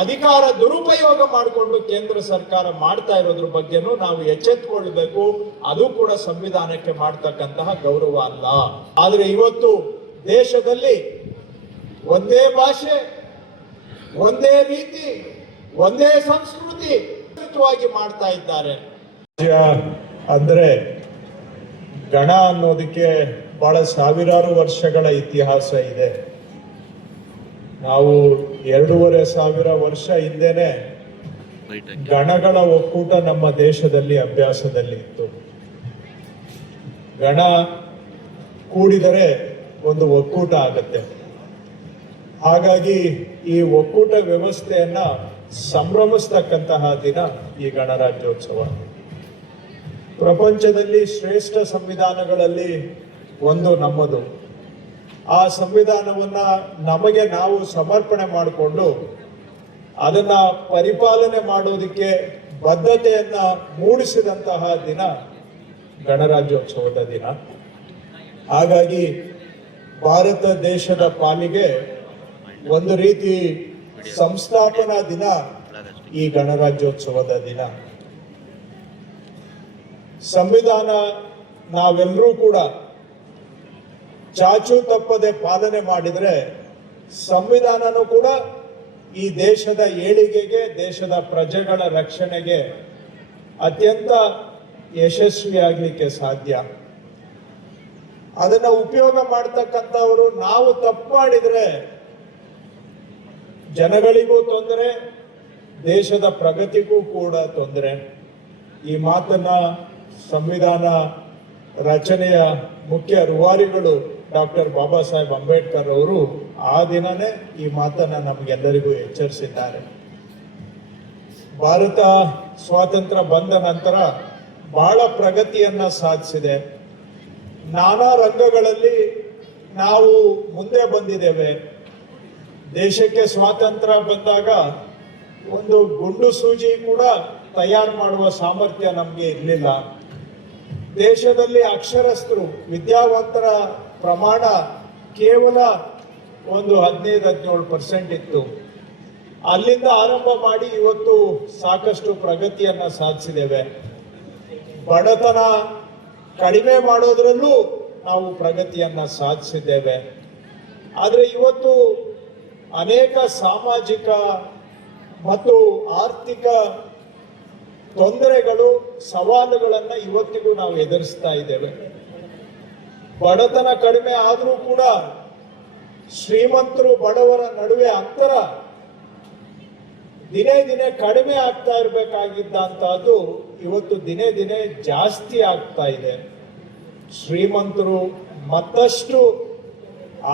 ಅಧಿಕಾರ ದುರುಪಯೋಗ ಮಾಡಿಕೊಂಡು ಕೇಂದ್ರ ಸರ್ಕಾರ ಮಾಡ್ತಾ ಇರೋದ್ರ ಬಗ್ಗೆನೂ ನಾವು ಎಚ್ಚೆತ್ಕೊಳ್ಬೇಕು. ಅದು ಕೂಡ ಸಂವಿಧಾನಕ್ಕೆ ಮಾಡ್ತಕ್ಕಂತಹ ಗೌರವ ಅಲ್ಲ. ಆದ್ರೆ ಇವತ್ತು ದೇಶದಲ್ಲಿ ಒಂದೇ ಭಾಷೆ, ಒಂದೇ ರೀತಿ, ಒಂದೇ ಸಂಸ್ಕೃತಿ ಮಾಡ್ತಾ ಇದ್ದಾರೆ. ಅಂದ್ರೆ ಗಣ ಅನ್ನೋದಕ್ಕೆ ಬಹಳ ಸಾವಿರಾರು ವರ್ಷಗಳ ಇತಿಹಾಸ ಇದೆ. ನಾವು ಎರಡೂವರೆ ಸಾವಿರ ವರ್ಷ ಹಿಂದೆನೆ ಗಣಗಳ ಒಕ್ಕೂಟ ನಮ್ಮ ದೇಶದಲ್ಲಿ ಅಭ್ಯಾಸದಲ್ಲಿ ಇತ್ತು. ಗಣ ಕೂಡಿದರೆ ಒಂದು ಒಕ್ಕೂಟ ಆಗತ್ತೆ. ಹಾಗಾಗಿ ಈ ಒಕ್ಕೂಟ ವ್ಯವಸ್ಥೆಯನ್ನ ಸಂಭ್ರಮಿಸ್ತಕ್ಕಂತಹ ದಿನ ಈ ಗಣರಾಜ್ಯೋತ್ಸವ. ಪ್ರಪಂಚದಲ್ಲಿ ಶ್ರೇಷ್ಠ ಸಂವಿಧಾನಗಳಲ್ಲಿ ಒಂದು ನಮ್ಮದು. ಆ ಸಂವಿಧಾನವನ್ನ ನಮಗೆ ನಾವು ಸಮರ್ಪಣೆ ಮಾಡಿಕೊಂಡು ಅದನ್ನ ಪರಿಪಾಲನೆ ಮಾಡೋದಕ್ಕೆ ಬದ್ಧತೆಯನ್ನ ಮೂಡಿಸಿದಂತಹ ದಿನ ಗಣರಾಜ್ಯೋತ್ಸವದ ದಿನ. ಹಾಗಾಗಿ ಭಾರತ ದೇಶದ ಪಾಲಿಗೆ ಒಂದು ರೀತಿ ಸಂಸ್ಥಾಪನಾ ದಿನ ಈ ಗಣರಾಜ್ಯೋತ್ಸವದ ದಿನ. ಸಂವಿಧಾನ ನಾವೆಲ್ಲರೂ ಕೂಡ ಚಾಚು ತಪ್ಪದೆ ಪಾಲನೆ ಮಾಡಿದರೆ ಸಂವಿಧಾನನೂ ಕೂಡ ಈ ದೇಶದ ಏಳಿಗೆಗೆ, ದೇಶದ ಪ್ರಜೆಗಳ ರಕ್ಷಣೆಗೆ ಅತ್ಯಂತ ಯಶಸ್ವಿಯಾಗಲಿಕ್ಕೆ ಸಾಧ್ಯ. ಅದನ್ನ ಉಪಯೋಗ ಮಾಡ್ತಕ್ಕಂಥವರು ನಾವು ತಪ್ಪು ಮಾಡಿದರೆ ಜನಗಳಿಗೂ ತೊಂದರೆ, ದೇಶದ ಪ್ರಗತಿಗೂ ಕೂಡ ತೊಂದರೆ. ಈ ಮಾತನ್ನ ಸಂವಿಧಾನ ರಚನೆಯ ಮುಖ್ಯ ರೂವಾರಿಗಳು ಡಾಕ್ಟರ್ ಬಾಬಾ ಸಾಹೇಬ್ ಅಂಬೇಡ್ಕರ್ ಅವರು ಆ ದಿನನೇ ಈ ಮಾತನ್ನ ನಮಗೆಲ್ಲರಿಗೂ ಎಚ್ಚರಿಸಿದ್ದಾರೆ. ಭಾರತ ಸ್ವಾತಂತ್ರ್ಯ ಬಂದ ನಂತರ ಬಹಳ ಪ್ರಗತಿಯನ್ನ ಸಾಧಿಸಿದೆ. ನಾನಾ ರಂಗಗಳಲ್ಲಿ ನಾವು ಮುಂದೆ ಬಂದಿದ್ದೇವೆ. ದೇಶಕ್ಕೆ ಸ್ವಾತಂತ್ರ್ಯ ಬಂದಾಗ ಒಂದು ಗುಂಡು ಸೂಜಿ ಕೂಡ ತಯಾರು ಮಾಡುವ ಸಾಮರ್ಥ್ಯ ನಮಗೆ ಇರಲಿಲ್ಲ. ದೇಶದಲ್ಲಿ ಅಕ್ಷರಸ್ಥರು, ವಿದ್ಯಾವಂತರ ಪ್ರಮಾಣ ಕೇವಲ ಒಂದು ಹದಿನೈದು, ಹದಿನೇಳು ಪರ್ಸೆಂಟ್ ಇತ್ತು. ಅಲ್ಲಿಂದ ಆರಂಭ ಮಾಡಿ ಇವತ್ತು ಸಾಕಷ್ಟು ಪ್ರಗತಿಯನ್ನು ಸಾಧಿಸಿದ್ದೇವೆ. ಬಡತನ ಕಡಿಮೆ ಮಾಡೋದ್ರಲ್ಲೂ ನಾವು ಪ್ರಗತಿಯನ್ನು ಸಾಧಿಸಿದ್ದೇವೆ. ಆದರೆ ಇವತ್ತು ಅನೇಕ ಸಾಮಾಜಿಕ ಮತ್ತು ಆರ್ಥಿಕ ತೊಂದರೆಗಳು, ಸವಾಲುಗಳನ್ನು ಇವತ್ತಿಗೂ ನಾವು ಎದುರಿಸ್ತಾ ಇದ್ದೇವೆ. ಬಡತನ ಕಡಿಮೆ ಆದರೂ ಕೂಡ ಶ್ರೀಮಂತರು ಬಡವರ ನಡುವೆ ಅಂತರ ದಿನೇ ದಿನೇ ಕಡಿಮೆ ಆಗ್ತಾ ಇರಬೇಕಾಗಿದ್ದಂತಹದ್ದು ಇವತ್ತು ದಿನೇ ದಿನೇ ಜಾಸ್ತಿ ಆಗ್ತಾ ಇದೆ. ಶ್ರೀಮಂತರು ಮತ್ತಷ್ಟು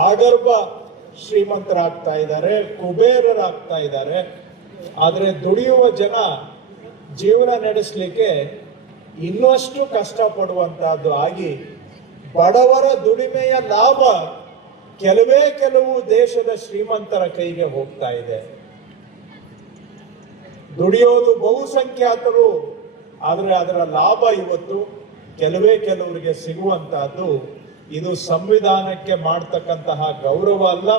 ಆಗರ್ಭ ಶ್ರೀಮಂತರಾಗ್ತಾ ಇದ್ದಾರೆ, ಕುಬೇರರಾಗ್ತಾ ಇದ್ದಾರೆ. ಆದರೆ ದುಡಿಯುವ ಜನ ಜೀವನ ನಡೆಸಲಿಕ್ಕೆ ಇನ್ನಷ್ಟು ಕಷ್ಟಪಡುವಂತಹದ್ದು ಆಗಿ ಬಡವರ ದುಡಿಮೆಯ ಲಾಭ ಕೆಲವೇ ಕೆಲವು ದೇಶದ ಶ್ರೀಮಂತರ ಕೈಗೆ ಹೋಗ್ತಾ ಇದೆ. ದುಡಿಯೋದು ಬಹುಸಂಖ್ಯಾತರು, ಆದರೆ ಅದರ ಲಾಭ ಇವತ್ತು ಕೆಲವೇ ಕೆಲವರಿಗೆ ಸಿಗುವಂತಹದ್ದು ಇದು ಸಂವಿಧಾನಕ್ಕೆ ಮಾಡ್ತಕ್ಕಂತಹ ಗೌರವ ಅಲ್ಲ,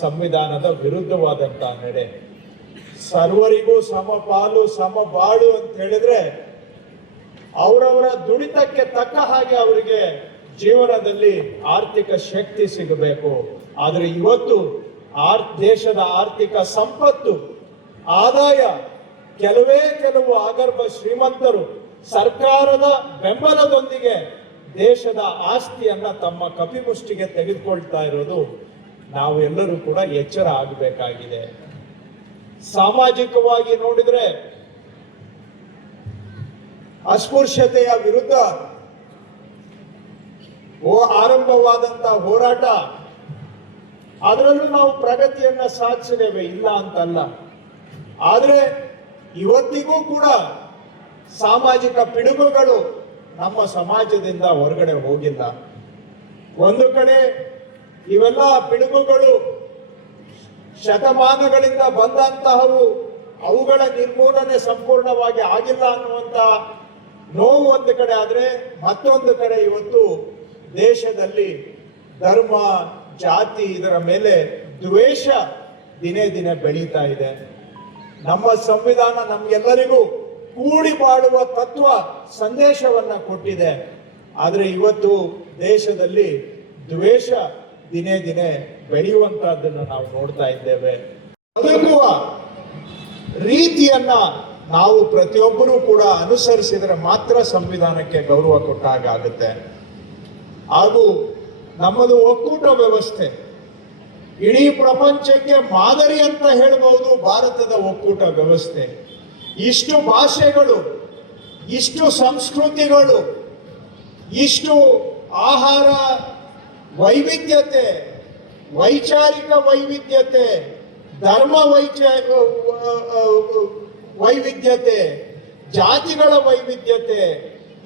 ಸಂವಿಧಾನದ ವಿರುದ್ಧವಾದಂತಹ ನಡೆ ಸರ್ವರಿಗೂ ಸಮ ಪಾಲು, ಸಮ ಬಾಳು ಅಂತ ಹೇಳಿದ್ರೆ ಅವರವರ ದುಡಿತಕ್ಕೆ ತಕ್ಕ ಹಾಗೆ ಅವರಿಗೆ ಜೀವನದಲ್ಲಿ ಆರ್ಥಿಕ ಶಕ್ತಿ ಸಿಗಬೇಕು. ಆದರೆ ಇವತ್ತು ಆರ್, ದೇಶದ ಆರ್ಥಿಕ ಸಂಪತ್ತು, ಆದಾಯ ಕೆಲವೇ ಕೆಲವು ಆಗರ್ಭ ಶ್ರೀಮಂತರು ಸರ್ಕಾರದ ಬೆಂಬಲದೊಂದಿಗೆ ದೇಶದ ಆಸ್ತಿಯನ್ನ ತಮ್ಮ ಕಪಿಮುಷ್ಟಿಗೆ ತೆಗೆದುಕೊಳ್ತಾ ಇರೋದು ನಾವು ಎಲ್ಲರೂ ಕೂಡ ಎಚ್ಚರ ಆಗಬೇಕಾಗಿದೆ. ಸಾಮಾಜಿಕವಾಗಿ ನೋಡಿದ್ರೆ ಅಸ್ಪೃಶ್ಯತೆಯ ವಿರುದ್ಧ ಓ ಆರಂಭವಾದಂತ ಹೋರಾಟ, ಅದರಲ್ಲೂ ನಾವು ಪ್ರಗತಿಯನ್ನ ಸಾಧಿಸಿದ್ದೇವೆ, ಇಲ್ಲ ಅಂತಲ್ಲ. ಆದರೆ ಇವತ್ತಿಗೂ ಕೂಡ ಸಾಮಾಜಿಕ ಪಿಡುಗುಗಳು ನಮ್ಮ ಸಮಾಜದಿಂದ ಹೊರಗಡೆ ಹೋಗಿಲ್ಲ. ಒಂದು ಕಡೆ ಇವೆಲ್ಲ ಪಿಡುಗುಗಳು ಶತಮಾನಗಳಿಂದ ಬಂದಂತಹವು ಅವುಗಳ ನಿರ್ಮೂಲನೆ ಸಂಪೂರ್ಣವಾಗಿ ಆಗಿಲ್ಲ ಅನ್ನುವಂತ ನೋವು ಒಂದು ಕಡೆ, ಆದ್ರೆ ಮತ್ತೊಂದು ಕಡೆ ಇವತ್ತು ದೇಶದಲ್ಲಿ ಧರ್ಮ, ಜಾತಿ ಇದರ ಮೇಲೆ ದ್ವೇಷ ದಿನೇ ದಿನೇ ಬೆಳೀತಾ ಇದೆ. ನಮ್ಮ ಸಂವಿಧಾನ ನಮ್ಗೆಲ್ಲರಿಗೂ ಕೂಡಿ ಬಾಳುವ ತತ್ವ ಸಂದೇಶವನ್ನ ಕೊಟ್ಟಿದೆ. ಆದರೆ ಇವತ್ತು ದೇಶದಲ್ಲಿ ದ್ವೇಷ ದಿನೇ ದಿನೇ ಬೆಳೆಯುವಂತಹದ್ದನ್ನ ನಾವು ನೋಡ್ತಾ ಇದ್ದೇವೆ. ಬದುಕುವ ರೀತಿಯನ್ನ ನಾವು ಪ್ರತಿಯೊಬ್ಬರೂ ಕೂಡ ಅನುಸರಿಸಿದರೆ ಮಾತ್ರ ಸಂವಿಧಾನಕ್ಕೆ ಗೌರವ ಕೊಟ್ಟ ಹಾಗಾಗುತ್ತೆ ಹಾಗೂ ನಮ್ಮದು ಒಕ್ಕೂಟ ವ್ಯವಸ್ಥೆ. ಇಡೀ ಪ್ರಪಂಚಕ್ಕೆ ಮಾದರಿ ಅಂತ ಹೇಳಬಹುದು ಭಾರತದ ಒಕ್ಕೂಟ ವ್ಯವಸ್ಥೆ. ಇಷ್ಟು ಭಾಷೆಗಳು, ಇಷ್ಟು ಸಂಸ್ಕೃತಿಗಳು, ಇಷ್ಟು ಆಹಾರ ವೈವಿಧ್ಯತೆ, ವೈಚಾರಿಕ ವೈವಿಧ್ಯತೆ, ಧರ್ಮ ವೈಚ ವೈವಿಧ್ಯತೆ, ಜಾತಿಗಳ ವೈವಿಧ್ಯತೆ,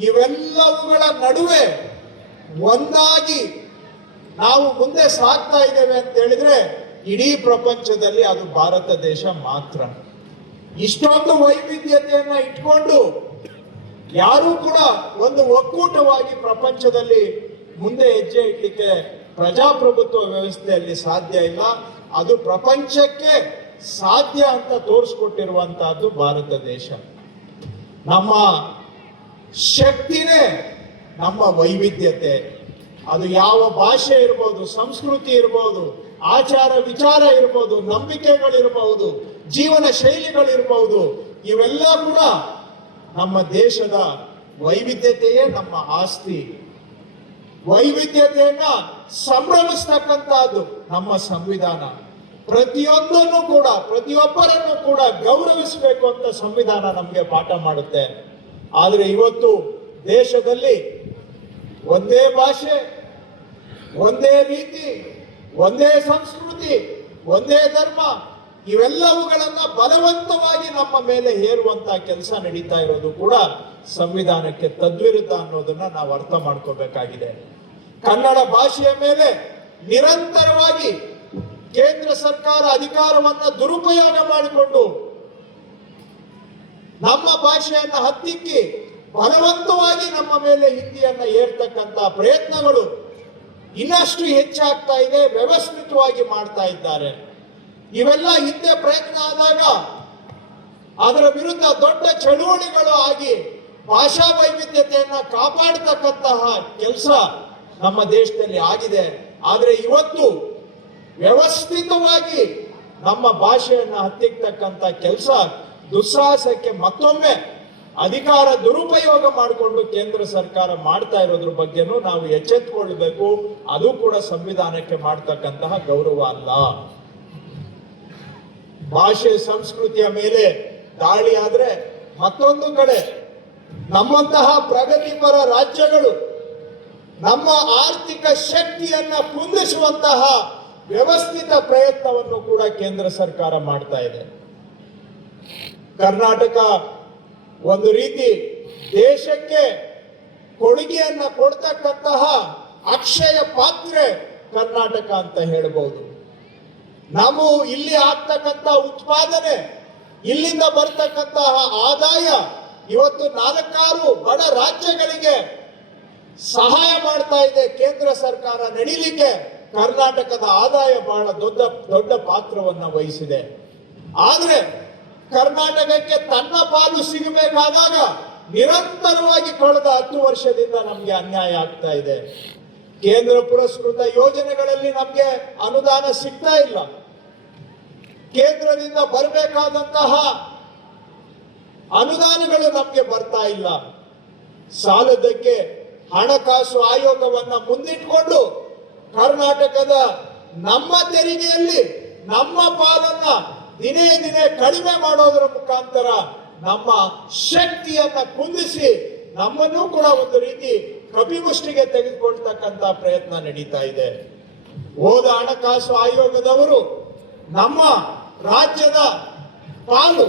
ಇವೆಲ್ಲವುಗಳ ನಡುವೆ ಒಂದಾಗಿ ನಾವು ಮುಂದೆ ಸಾಗ್ತಾ ಇದ್ದೇವೆ ಅಂತ ಹೇಳಿದ್ರೆ ಇಡೀ ಪ್ರಪಂಚದಲ್ಲಿ ಅದು ಭಾರತ ದೇಶ ಮಾತ್ರ. ಇಷ್ಟೊಂದು ವೈವಿಧ್ಯತೆಯನ್ನ ಇಟ್ಕೊಂಡು ಯಾರೂ ಕೂಡ ಒಂದು ಒಕ್ಕೂಟವಾಗಿ ಪ್ರಪಂಚದಲ್ಲಿ ಮುಂದೆ ಹೆಜ್ಜೆ ಇಡ್ಲಿಕ್ಕೆ ಪ್ರಜಾಪ್ರಭುತ್ವ ವ್ಯವಸ್ಥೆಯಲ್ಲಿ ಸಾಧ್ಯ ಇಲ್ಲ. ಅದು ಪ್ರಪಂಚಕ್ಕೆ ಸಾಧ್ಯ ಅಂತ ತೋರಿಸ್ಕೊಟ್ಟಿರುವಂತಹದ್ದು ಭಾರತ ದೇಶ. ನಮ್ಮ ಶಕ್ತಿನೇ ನಮ್ಮ ವೈವಿಧ್ಯತೆ. ಅದು ಯಾವ ಭಾಷೆ ಇರ್ಬೋದು, ಸಂಸ್ಕೃತಿ ಇರ್ಬೋದು, ಆಚಾರ, ವಿಚಾರ ಇರ್ಬೋದು ನಂಬಿಕೆಗಳಿರ್ಬಹುದು ಜೀವನ ಶೈಲಿಗಳಿರ್ಬಹುದು ಇವೆಲ್ಲ ಕೂಡ ನಮ್ಮ ದೇಶದ ವೈವಿಧ್ಯತೆಯೇ ನಮ್ಮ ಆಸ್ತಿ. ವೈವಿಧ್ಯತೆಯನ್ನ ಸಂಭ್ರಮಿಸ್ತಕ್ಕಂತಹದ್ದು ನಮ್ಮ ಸಂವಿಧಾನ. ಪ್ರತಿಯೊಂದನ್ನು ಕೂಡ, ಪ್ರತಿಯೊಬ್ಬರನ್ನು ಕೂಡ ಗೌರವಿಸಬೇಕು ಅಂತ ಸಂವಿಧಾನ ನಮಗೆ ಪಾಠ ಮಾಡುತ್ತೆ. ಆದರೆ ಇವತ್ತು ದೇಶದಲ್ಲಿ ಒಂದೇ ಭಾಷೆ, ಒಂದೇ ರೀತಿ, ಒಂದೇ ಸಂಸ್ಕೃತಿ, ಒಂದೇ ಧರ್ಮ, ಇವೆಲ್ಲವುಗಳನ್ನ ಬಲವಂತವಾಗಿ ನಮ್ಮ ಮೇಲೆ ಹೇರುವಂತಹ ಕೆಲಸ ನಡೀತಾ ಇರೋದು ಕೂಡ ಸಂವಿಧಾನಕ್ಕೆ ತದ್ವಿರುದ್ಧ ಅನ್ನೋದನ್ನ ನಾವು ಅರ್ಥ ಮಾಡ್ಕೋಬೇಕಾಗಿದೆ. ಕನ್ನಡ ಭಾಷೆಯ ಮೇಲೆ ನಿರಂತರವಾಗಿ ಕೇಂದ್ರ ಸರ್ಕಾರ ಅಧಿಕಾರವನ್ನ ದುರುಪಯೋಗ ಮಾಡಿಕೊಂಡು ನಮ್ಮ ಭಾಷೆಯನ್ನ ಹತ್ತಿಕ್ಕಿ ಬಲವಂತವಾಗಿ ನಮ್ಮ ಮೇಲೆ ಹಿಂದಿಯನ್ನ ಏರ್ತಕ್ಕಂತ ಪ್ರಯತ್ನಗಳು ಇನ್ನಷ್ಟು ಹೆಚ್ಚಾಗ್ತಾ ಇದೆ, ವ್ಯವಸ್ಥಿತವಾಗಿ ಮಾಡ್ತಾ ಇದ್ದಾರೆ. ಇವೆಲ್ಲ ಹಿಂದೆ ಪ್ರಯತ್ನ ಆದಾಗ ಅದರ ವಿರುದ್ಧ ದೊಡ್ಡ ಚಳುವಳಿಗಳು ಆಗಿ ಭಾಷಾ ವೈವಿಧ್ಯತೆಯನ್ನ ಕಾಪಾಡತಕ್ಕಂತಹ ಕೆಲಸ ನಮ್ಮ ದೇಶದಲ್ಲಿ ಆಗಿದೆ. ಆದರೆ ಇವತ್ತು ವ್ಯವಸ್ಥಿತವಾಗಿ ನಮ್ಮ ಭಾಷೆಯನ್ನು ಹತ್ತಿಕ್ಕತಕ್ಕಂತ ಕೆಲಸ ದುಸ್ಸಾಹಸಕ್ಕೆ ಮತ್ತೊಮ್ಮೆ ಅಧಿಕಾರ ದುರುಪಯೋಗ ಮಾಡಿಕೊಂಡು ಕೇಂದ್ರ ಸರ್ಕಾರ ಮಾಡ್ತಾ ಇರೋದ್ರ ಬಗ್ಗೆನೂ ನಾವು ಎಚ್ಚೆತ್ಕೊಳ್ಬೇಕು. ಅದು ಕೂಡ ಸಂವಿಧಾನಕ್ಕೆ ಮಾಡ್ತಕ್ಕಂತಹ ಗೌರವ ಅಲ್ಲ. ಭಾಷೆ, ಸಂಸ್ಕೃತಿಯ ಮೇಲೆ ದಾಳಿ ಆದ್ರೆ ಮತ್ತೊಂದು ಕಡೆ ನಮ್ಮಂತಹ ಪ್ರಗತಿಪರ ರಾಜ್ಯಗಳು ನಮ್ಮ ಆರ್ಥಿಕ ಶಕ್ತಿಯನ್ನ ಕುಂದಿಸುವಂತಹ ವ್ಯವಸ್ಥಿತ ಪ್ರಯತ್ನವನ್ನು ಕೂಡ ಕೇಂದ್ರ ಸರ್ಕಾರ ಮಾಡ್ತಾ ಇದೆ. ಕರ್ನಾಟಕ ಒಂದು ರೀತಿ ದೇಶಕ್ಕೆ ಕೊಡುಗೆಯನ್ನ ಕೊಡ್ತಕ್ಕಂತಹ ಅಕ್ಷಯ ಪಾತ್ರೆ ಕರ್ನಾಟಕ ಅಂತ ಹೇಳ್ಬೋದು. ನಾವು ಇಲ್ಲಿ ಆಗ್ತಕ್ಕಂತ ಉತ್ಪಾದನೆ, ಇಲ್ಲಿಂದ ಬರ್ತಕ್ಕಂತಹ ಆದಾಯ ಇವತ್ತು ನಾಲ್ಕಾರು ಬಡ ರಾಜ್ಯಗಳಿಗೆ ಸಹಾಯ ಮಾಡ್ತಾ ಇದೆ. ಕೇಂದ್ರ ಸರ್ಕಾರ ನಡೀಲಿಕ್ಕೆ ಕರ್ನಾಟಕದ ಆದಾಯ ಬಹಳ ದೊಡ್ಡ ದೊಡ್ಡ ಪಾತ್ರವನ್ನ ವಹಿಸಿದೆ. ಆದ್ರೆ ಕರ್ನಾಟಕಕ್ಕೆ ತನ್ನ ಪಾಲು ಸಿಗಬೇಕಾದಾಗ ನಿರಂತರವಾಗಿ ಕಳೆದ ಹತ್ತು ವರ್ಷದಿಂದ ನಮಗೆ ಅನ್ಯಾಯ ಆಗ್ತಾ ಇದೆ. ಕೇಂದ್ರ ಪುರಸ್ಕೃತ ಯೋಜನೆಗಳಲ್ಲಿ ನಮಗೆ ಅನುದಾನ ಸಿಗ್ತಾ ಇಲ್ಲ. ಕೇಂದ್ರದಿಂದ ಬರಬೇಕಾದಂತಹ ಅನುದಾನಗಳು ನಮಗೆ ಬರ್ತಾ ಇಲ್ಲ. ಸಾಲದಕ್ಕೆ ಹಣಕಾಸು ಆಯೋಗವನ್ನ ಮುಂದಿಟ್ಕೊಂಡು ಕರ್ನಾಟಕದ ನಮ್ಮ ತೆರಿಗೆಯಲ್ಲಿ ನಮ್ಮ ಪಾಲನ್ನ ದಿನೇ ದಿನೇ ಕಡಿಮೆ ಮಾಡೋದರ ಮುಖಾಂತರ ನಮ್ಮ ಶಕ್ತಿಯನ್ನ ಕುಂದಿಸಿ ನಮ್ಮನ್ನು ಕೂಡ ಒಂದು ರೀತಿ ಕಪಿಮುಷ್ಟಿಗೆ ತೆಗೆದುಕೊಳ್ತಕ್ಕಂತ ಪ್ರಯತ್ನ ನಡೀತಾ ಇದೆ. ಹೋದ ಹಣಕಾಸು ಆಯೋಗದವರು ನಮ್ಮ ರಾಜ್ಯದ ಪಾಲು,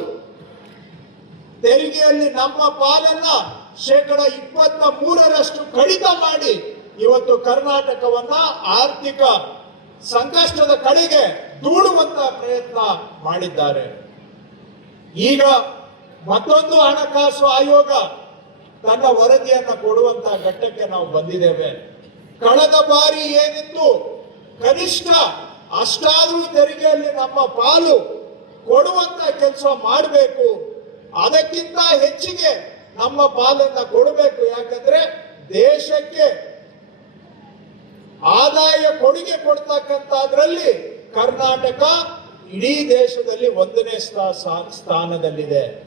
ತೆರಿಗೆಯಲ್ಲಿ ನಮ್ಮ ಪಾಲನ್ನ ಶೇಕಡ ಇಪ್ಪತ್ತ ಮೂರರಷ್ಟು ಕಡಿತ ಮಾಡಿ ಇವತ್ತು ಕರ್ನಾಟಕವನ್ನ ಆರ್ಥಿಕ ಸಂಕಷ್ಟದ ಕಡೆಗೆ ದೂಡುವಂತ ಪ್ರಯತ್ನ ಮಾಡಿದ್ದಾರೆ. ಈಗ ಮತ್ತೊಂದು ಹಣಕಾಸು ಆಯೋಗ ತನ್ನ ವರದಿಯನ್ನು ಕೊಡುವಂತ ಘಟ್ಟಕ್ಕೆ ನಾವು ಬಂದಿದ್ದೇವೆ. ಕಳೆದ ಬಾರಿ ಏನಿತ್ತು? ಕನಿಷ್ಠ ಅಷ್ಟಾದರೂ ತೆರಿಗೆಯಲ್ಲಿ ನಮ್ಮ ಪಾಲು ಕೊಡುವಂತ ಕೆಲಸ ಮಾಡಬೇಕು. ಅದಕ್ಕಿಂತ ಹೆಚ್ಚಿಗೆ ನಮ್ಮ ಪಾಲನ್ನ ಕೊಡಬೇಕು. ಯಾಕಂದ್ರೆ ದೇಶಕ್ಕೆ ಆದಾಯ ಕೊಡುಗೆ ಕೊಡ್ತಕ್ಕಂಥದ್ರಲ್ಲಿ ಕರ್ನಾಟಕ ಇಡೀ ದೇಶದಲ್ಲಿ ಒಂದನೇ ಸ್ಥಾ- ಸ್ಥಾ- ಸ್ಥಾನದಲ್ಲಿದೆ.